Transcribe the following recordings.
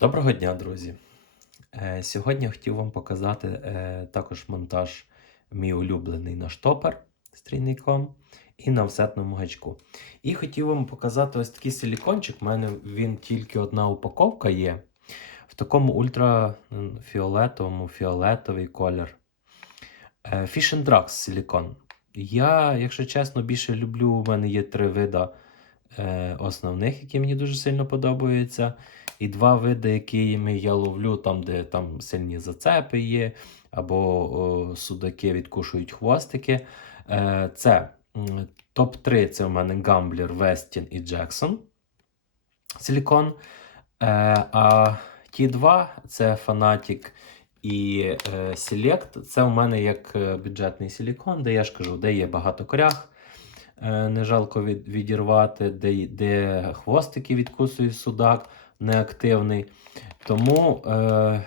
Доброго дня, друзі! Е, Сьогодні хотів вам показати е, також монтаж мій улюблений на штопор з трійником і на офсетному гачку. І хотів вам показати ось такий силікончик. У мене він тільки одна упаковка є. В такому ультрафіолетовому фіолетовий колір. Е, Fish and Drugs силікон. Я, якщо чесно, більше люблю. У мене є три вида е, основних, які мені дуже сильно подобаються. І два види, якими я ловлю, там, де там сильні зацепи є, або о, судаки відкушують хвостики. Е, це топ-3 це у мене Гамблер, Вестін і Джексон. Силікон. Е, а ті два це Fanatic і е, Select. Це у мене як е, бюджетний силікон, де я ж кажу, де є багато корях. Е, Не жалко відірвати, де, де хвостики відкусує судак неактивний. Тому е,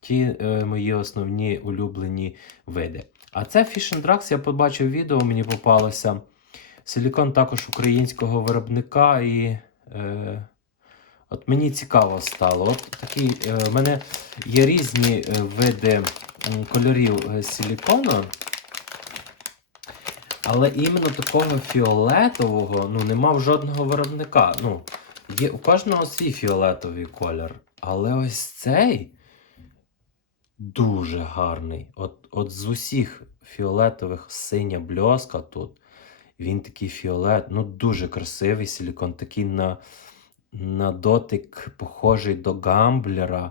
ті е, мої основні улюблені види. А це Fish and Drugs, я побачив відео, мені попалося. Силікон також українського виробника. І е, от мені цікаво стало. От такі, е, в мене є різні е, види кольорів е, силікону. Але іменно такого фіолетового ну, нема в жодного виробника. Ну, Є у кожного свій фіолетовий колір. Але ось цей дуже гарний. От, от з усіх фіолетових синя бльоска тут. Він такий фіолет, ну дуже красивий силікон, такий на, на дотик похожий до гамблера.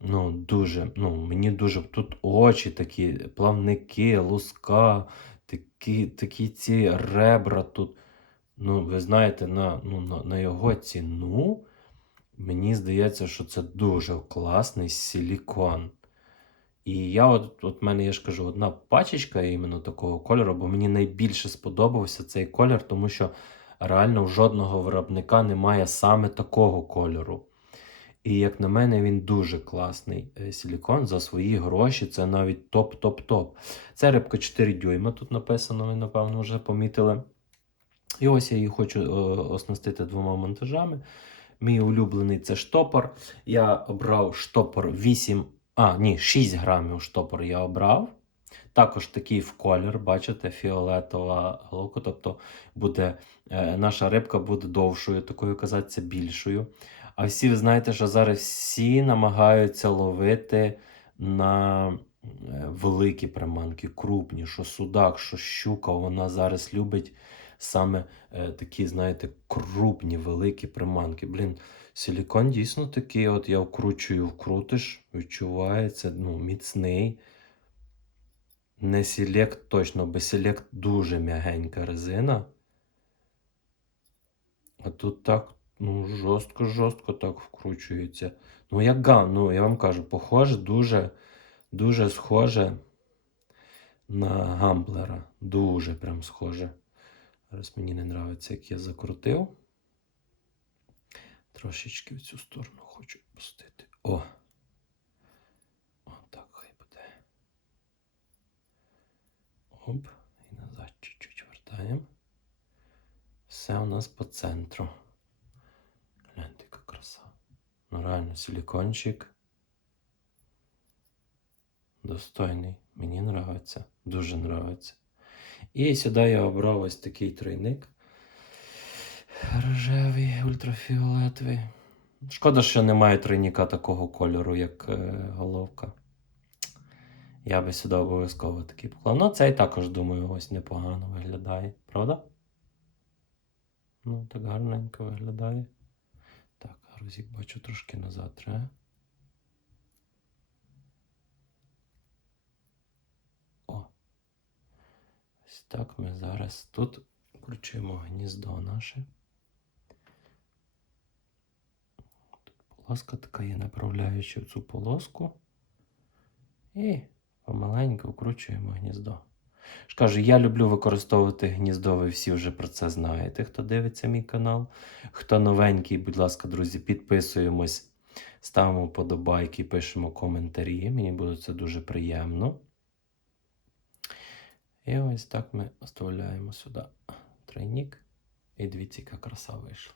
Ну, дуже, ну, мені дуже тут очі такі, плавники, луска, такі, такі ці ребра тут. Ну, ви знаєте, на, ну, на, на його ціну, мені здається, що це дуже класний силікон. І я от, от мене, я ж кажу, одна пачечка іменно такого кольору, бо мені найбільше сподобався цей колір, тому що реально в жодного виробника немає саме такого кольору. І як на мене, він дуже класний е, силікон за свої гроші. Це навіть топ-топ-топ. Це рибка 4 дюйма, тут написано, ви, напевно, вже помітили. І ось я її хочу е, оснастити двома монтажами. Мій улюблений це штопор. Я обрав штопор 8, а, ні, 6 грамів штопор я обрав. Також такий в колір, бачите, фіолетова головка. Тобто буде, е, наша рибка буде довшою, такою казатися, більшою. А всі ви знаєте, що зараз всі намагаються ловити на е, великі приманки, крупні, що судак, що щука, вона зараз любить саме е, такі, знаєте, крупні, великі приманки. Блін, силікон дійсно такий, от я вкручую, вкрутиш, відчувається ну, міцний. Не селект точно, бо селект дуже м'ягенька резина. А тут так, ну, жорстко-жорстко так вкручується. Ну, як гам, ну, я вам кажу, похоже, дуже, дуже схоже на гамблера. Дуже прям схоже. Зараз мені не подобається, як я закрутив. Трошечки в цю сторону хочу пустити. О! О, так хай буде. Оп, і назад чуть-чуть вертаємо. Все у нас по центру. Гляньте, яка краса. Ну, реально, силікончик. Достойний. Мені нравиться. Дуже нравиться. І сюди я обрав ось такий тройник. Рожевий, ультрафіолетовий. Шкода, що немає тройника такого кольору, як е, головка. Я би сюди обов'язково такий поклав. Ну, цей також, думаю, ось непогано виглядає, правда? Ну, так гарненько виглядає. Грузик бачу трошки назад треба. О. Ось так ми зараз тут включимо гніздо наше. Тут полоска така є направляюча в цю полоску. І помаленьку вкручуємо гніздо. Ж кажу, я люблю використовувати гніздо, ви всі вже про це знаєте, хто дивиться мій канал. Хто новенький, будь ласка, друзі, підписуємось, ставимо подобайки, пишемо коментарі. Мені буде це дуже приємно. І ось так ми оставляємо сюди тройник. І дивіться, яка краса вийшла.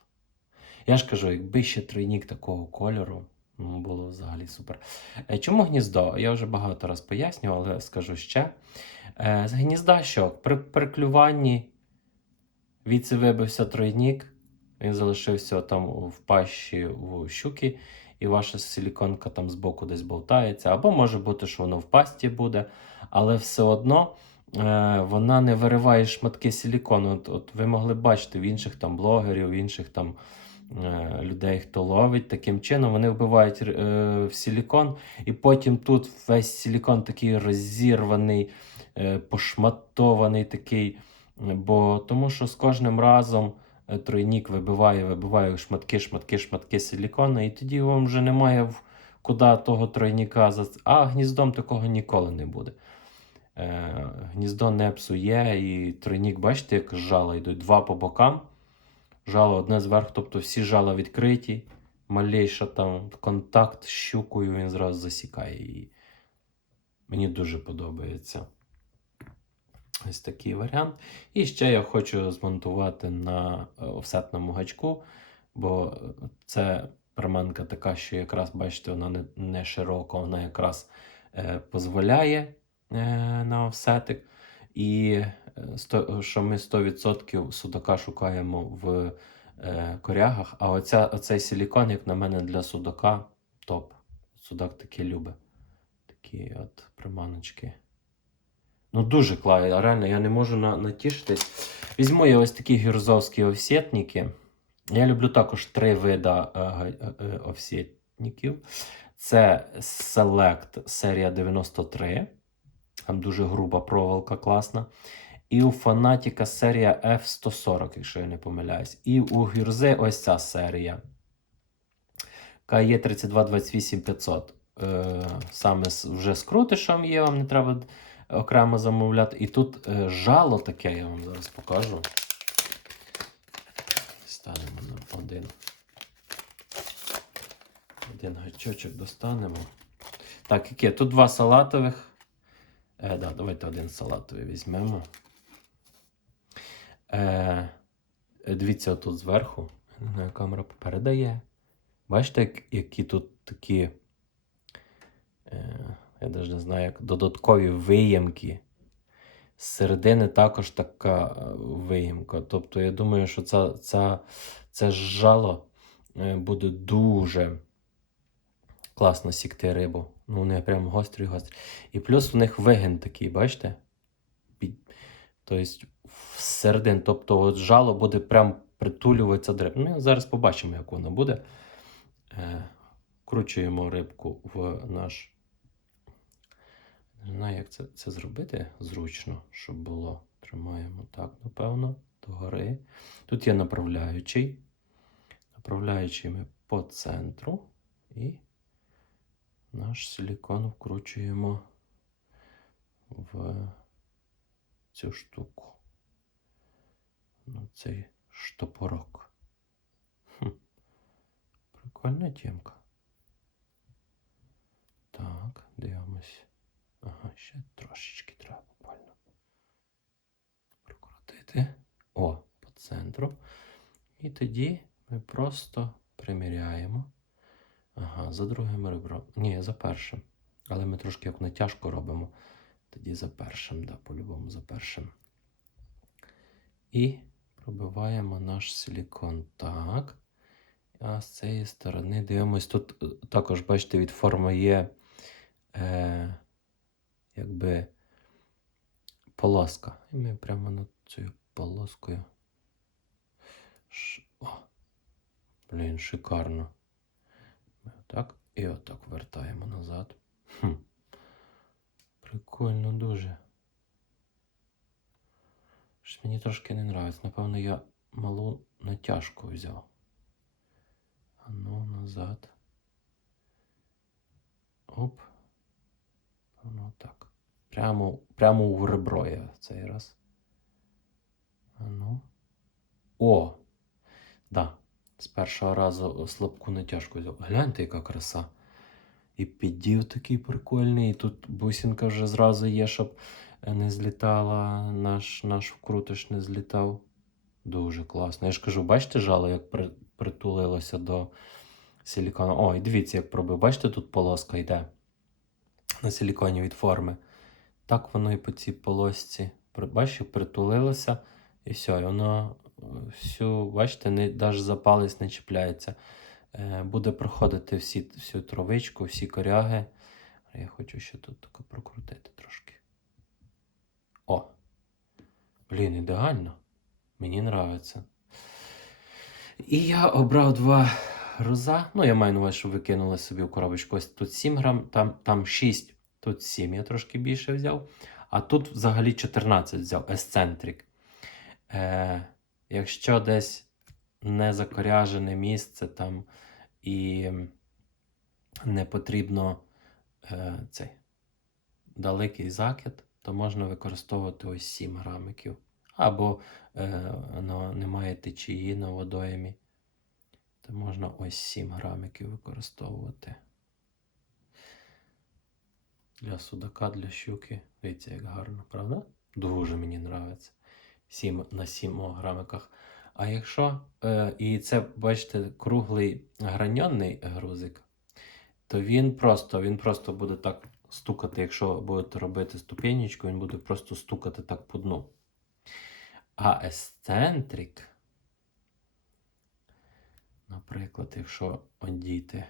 Я ж кажу, якби ще тройник такого кольору, було взагалі супер. Е, Чому гніздо? Я вже багато раз пояснював, але скажу ще. Е, З гнізда що? При приклюванні віці вибився тройнік, він залишився там в пащі в щуки, і ваша силіконка там збоку десь болтається. Або може бути, що воно в пасті буде, але все одно е, вона не вириває шматки силікону. От, от ви могли бачити в інших там блогерів, в інших там людей, хто ловить таким чином, вони вбивають е, в силікон, і потім тут весь силікон такий розірваний, е, пошматований такий. е, Бо тому що з кожним разом е, тройнік вибиває, вибиває шматки, шматки, шматки силікону, і тоді вам вже немає куди того тройніка. А гніздом такого ніколи не буде. Е, гніздо не псує, і тройнік, бачите, як жала йдуть два по бокам. Жало одне зверху, тобто всі жала відкриті. Малейша там контакт з щукою, він зразу засікає її. Мені дуже подобається. Ось такий варіант. І ще я хочу змонтувати на е, офсетному гачку, бо це приманка така, що якраз, бачите, вона не, не широка, вона якраз е, дозволяє е, на офсетик. І що ми 100% судака шукаємо в е, корягах. А оця, оцей силікон, як на мене, для судака топ. Судак таки любить. Такі от приманочки. Ну, дуже класно, реально, я не можу на, натішитись. Візьму я ось такі гюрзовські офсетники. Я люблю також три вида е, е, офсетників. Це Select серія 93. Там дуже груба проволока класна. І у Фанатіка серія F140, якщо я не помиляюсь. І у Гюрзи ось ця серія. KE 3228 500. Е, саме вже з крутишем є, вам не треба окремо замовляти. І тут е, жало таке, я вам зараз покажу. Станемо на один. Один гачочок достанемо. Так, яке? Тут два салатових. Е, да, давайте один салатовий візьмемо. Е, дивіться, отут зверху. Камера передає. Бачите, як- які тут такі. Е, я навіть не знаю, як додаткові виємки. З середини також така е, виємка. Тобто, я думаю, що це, це, це жало е, буде дуже класно сікти рибу. Ну, вони прям гострі гострі. І плюс в них вигин такий, бачите? Тобто всередин. Тобто от жало буде прям притулюватися риби. Ну, зараз побачимо, як воно буде. Е, Кручуємо рибку в наш. Не знаю, як це, це зробити зручно, щоб було. Тримаємо так, напевно, догори. Тут є направляючий. Направляючий ми по центру. І наш силікон вкручуємо в цю штуку. Ну, цей штопорок. Хм. Прикольна тємка. Так, дивимось. Ага, ще трошечки треба буквально прокрутити. О, по центру. І тоді ми просто приміряємо. Ага, за другим ребром. Ні, за першим. Але ми трошки як натяжку робимо. Тоді за першим, да, по-любому за першим. І пробиваємо наш силікон. Так. А з цієї сторони дивимось. Тут е, також, бачите, від форми є е, якби полоска. І ми прямо над цією полоскою. Ш... О, блін, шикарно. Ми отак і отак вертаємо назад. Хм. Прикольно дуже. Щось мені трошки не нравиться. Напевно, я малу натяжку взяв. А ну, назад. Оп. Ну так. Прямо, прямо в ребро я цей раз. А ну. О! Да. З першого разу слабку натяжку взяв. Гляньте, яка краса. І піддів такий прикольний. І тут бусинка вже зразу є, щоб е, не злітала, наш, наш вкрутиш не злітав. Дуже класно. Я ж кажу, бачите, жало, як при, притулилося до силікону. Ой, дивіться, як пробив. Бачите, тут полоска йде на силіконі від форми. Так воно і по цій полосці. Як притулилося, і все, і воно е, всю, бачите, навіть за палець не чіпляється. Е, буде проходити всі, всю травичку, всі коряги. Я хочу ще тут тако прокрутити трошки. О! Блін, ідеально. Мені нравиться. І я обрав два роза. Ну, я маю на увазі, що ви кинули собі в коробочку. Ось тут 7 грам, там, там 6, тут 7 я трошки більше взяв. А тут взагалі 14 взяв, есцентрик. Е, якщо десь не закоряжене місце там і не потрібно е, цей далекий закид, то можна використовувати ось 7 грамиків. Або е, ну, немає течії на водоймі, то можна ось 7 грамиків використовувати. Для судака, для щуки. Дивіться, як гарно, правда? Дуже мені подобається. 7 на 7 грамиках. А якщо, е, і це, бачите, круглий граньонний грузик, то він просто, він просто буде так стукати, якщо будете робити ступенечку, він буде просто стукати так по дну. А есцентрик, наприклад, якщо одіти.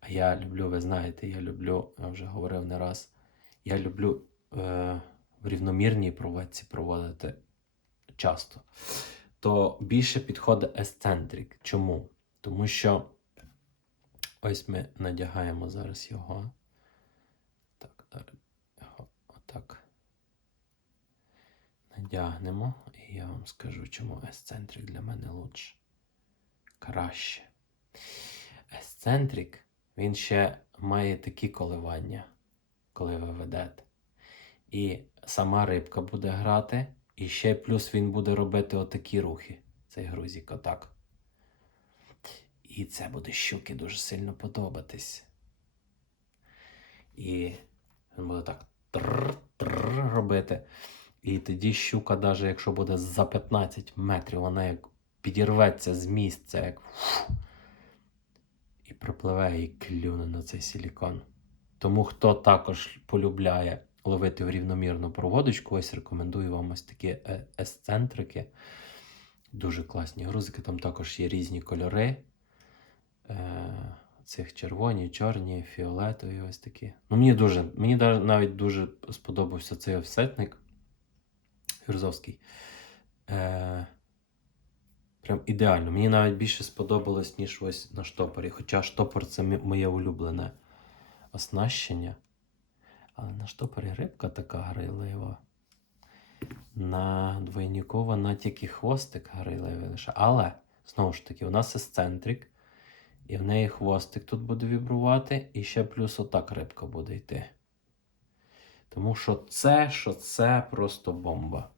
А я люблю, ви знаєте, я люблю, я вже говорив не раз, я люблю е, в рівномірній проводці проводити часто. То більше підходить есцентрик. Чому? Тому що ось ми надягаємо зараз його. Так, його отак надягнемо, і я вам скажу, чому есцентрик для мене лучше. Краще. Есцентрик, він ще має такі коливання, коли ви ведете. І сама рибка буде грати, і ще плюс він буде робити отакі рухи, цей грузик, отак. І це буде щуки дуже сильно подобатись. І він буде так тр-тр робити. І тоді щука, навіть якщо буде за 15 метрів, вона як підірветься з місця, як фу, і припливе і клюне на цей силікон. Тому хто також полюбляє ловити в рівномірну проводочку, ось рекомендую вам ось такі е- есцентрики. Дуже класні грузики, там також є різні кольори. Е- цих червоні, чорні, фіолетові, ось такі. Ну, мені дуже, мені навіть дуже сподобався цей офсетник Фірзовський. Е, прям ідеально. Мені навіть більше сподобалось, ніж ось на штопорі. Хоча штопор це моє улюблене оснащення. Але на штопорі рибка така грайлива. На двойнікова на тільки хвостик грайливий лише. Але, знову ж таки, у нас есцентрик. І в неї хвостик тут буде вібрувати, і ще плюс отак рибка буде йти. Тому що це, що це просто бомба.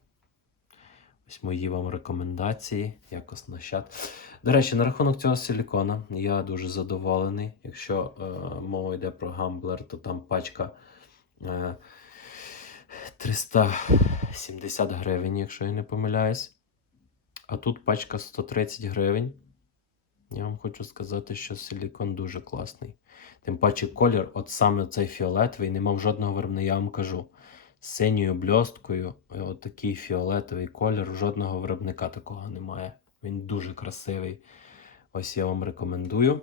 Ось мої вам рекомендації, як оснащати. До речі, на рахунок цього силікона я дуже задоволений. Якщо е, мова йде про гамблер, то там пачка 370 гривень, якщо я не помиляюсь. А тут пачка 130 гривень. Я вам хочу сказати, що силікон дуже класний. Тим паче колір, от саме цей фіолетовий, не мав жодного виробника, я вам кажу. З синьою бльосткою, і от такий фіолетовий колір, жодного виробника такого немає. Він дуже красивий. Ось я вам рекомендую.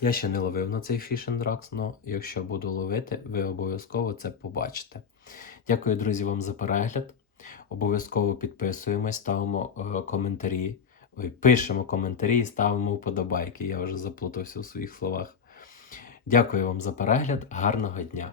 Я ще не ловив на цей Fish and але якщо буду ловити, ви обов'язково це побачите. Дякую, друзі, вам за перегляд. Обов'язково підписуємось, ставимо е, коментарі. Ой, пишемо коментарі і ставимо вподобайки. Я вже заплутався у своїх словах. Дякую вам за перегляд. Гарного дня!